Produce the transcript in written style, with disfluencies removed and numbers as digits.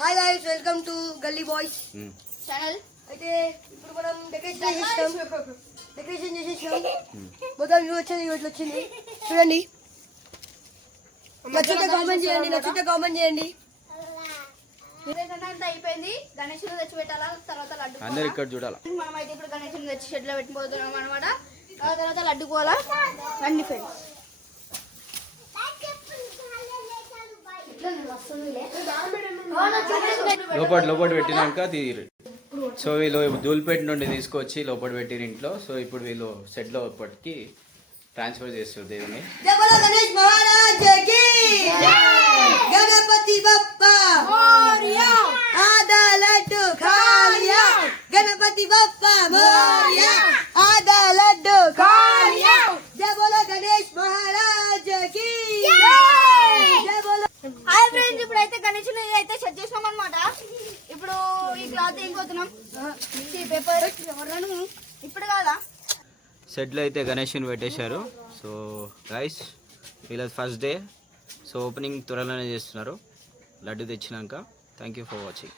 Hi guys, welcome to గల్లీ boys channel. అయితే ఇప్పుడు మనం డెకరేషన్ చేసేసాం. మొత్తం వ్యూ వచ్చేది ఇట్లా వచ్చింది చూడండి. నచ్చితే కామెంట్ చేయండి. అంతా అయిపోయింది. గణేశుని తెచ్చి పెట్టాలా, తర్వాత లడ్డు అందరు ఇక్కడ చూడాలి. మనం అయితే ఇప్పుడు గణేశుని తెచ్చి షెడ్లో పెట్టిపోతున్నాం అనమాట. తర్వాత లడ్డు కోవాలా రండి ఫ్రెండ్స్. లోపల పెట్టినాక తీరు. సో వీళ్ళు ధూల్పేట నుండి తీసుకొచ్చి లోపల పెట్టిన ఇంట్లో. సో ఇప్పుడు వీళ్ళు సెట్ లోపలికి ట్రాన్స్ఫర్ చేస్తారు దేవుని. గణేష్ మహారాజ్ కి గణపతి బప్పా మోరియా, ఆదా లడ్డు ఖాలియా. గణపతి బప్పా మోరియా, ఆదా లడ్డు ఖాలియా. జై బోలో గణేష్ మహారాజ్ కి జై బోలో. హాయ్ ఫ్రెండ్స్, ఇప్పుడైతే గణేశుని అయితే సెట్ చేసినాం అనమాట. ఇప్పుడు ఈ క్లాత్ ఇంకొతున్నాం పేపర్ ఇప్పుడు కాదా సెట్లో అయితే గణేష్ని పెట్టేశారు. సో గైస్, వీళ్ళది ఫస్ట్ డే. సో ఓపెనింగ్ త్వరలోనే చేస్తున్నారు లడ్డు తెచ్చినాక. Thank you for watching.